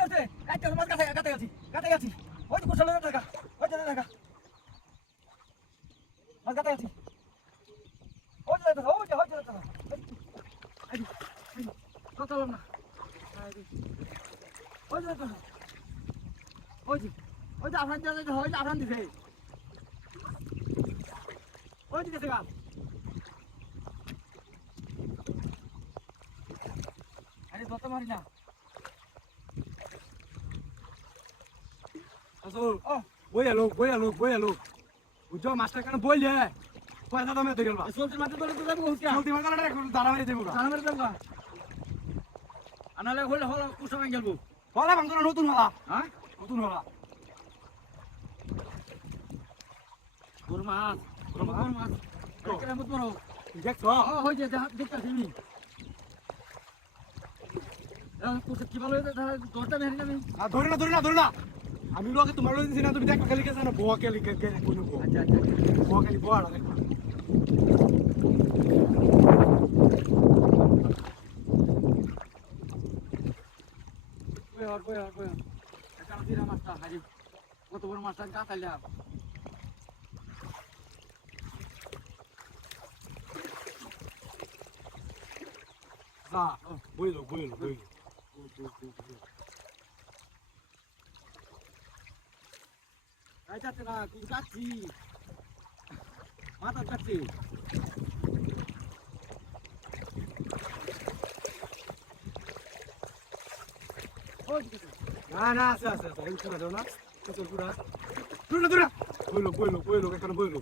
আছে মাছ কাতে গেছি ওই তো কুশল দেখা ওই যে দেখা মাছ কাতে গেছি ওই যে দেখা ওই যে দেখা আই কত না ওই যে দেখা ওই যে আফরান দিছে ওই যে আফরান দিছে ওই দিকে দেখা আরে দত মারি না বইয়া লোক বুঝছো মাস্টার কেন বইলে পয়সা দামে ধরে গেল সলতি মারতে তো যাবো হুসকা সলতি মারতে দাঁড়া মেরে দেবো আনালে হলে হল কুসা ভাঙ গেলবো হলা ভাঙ নতুন হলা হ্যাঁ নতুন হলা বড় মাছ কেমন বড় দেখছ হই যে দেখতাছি নি কুসা কি ভালো ধরতে মেরে আমি ধরে না আমি লোকে তোমার লই দিছি না তুমি দেখো খালি কেন বোয়া খালি কোন বো আচ্ছা বোয়া খালি বোয়া না দেখো কই এটা দিরা মাছটা হাজি কত বড় মাছটা কাটাইলাম যা বইলো যাচ্ছে না যাচ্ছি মাথা যাচ্ছি না আছে পুরা দাও না পুরা দূরা বইলো এখানে বইলো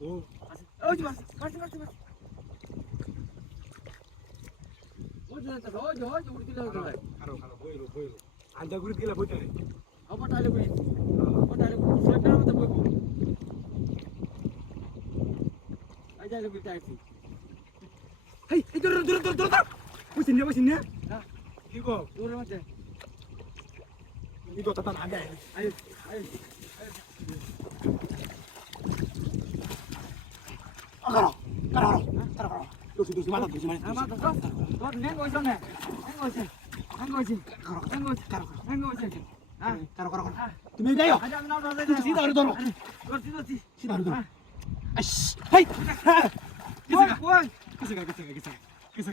ও ওই মাছ ওই উড়ি দিলে খারাপ বইলো আন্দা গুড়ি দিলে বইতে রে আবার গুড়ি সরকার মতো বইবো আই যাইলে গুড়ি আইছি হেই দূর বসিন না কি গো দূরের মধ্যে কি কথা তার আগে আই কারো দোষি মাথা তোর নেন কইছ না কারো তুমি যাইও সিধা ধরো সিধা ধরো আইস হেই কিসে